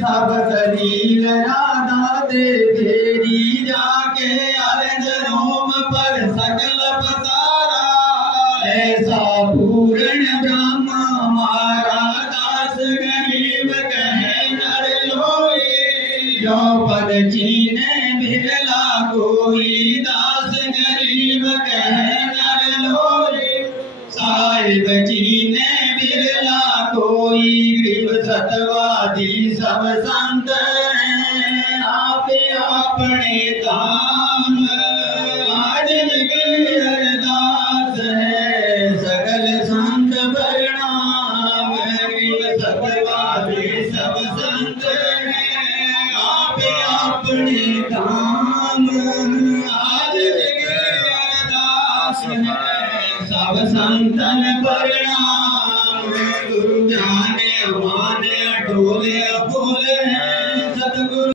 सब सलील राधा दे फेरी जाके अर्ज रोम पर सकल पसारा ऐसा पूर्ण ब्रह्म हमारा दास गरीब कहे नर लोई जो पद चीने बिरला कोई दास गरीब कहे नर लोई साहिब चीने बिरला कोई गरीब सतवादी सब संत आप अपने धाम आज लगे अरदास है सकल संत प्रणाम गरीब सतवादी सब संत आप अपने धाम आज लगे अरदास है सब संतन प्रणाम गुरु जाने माने टोले बोले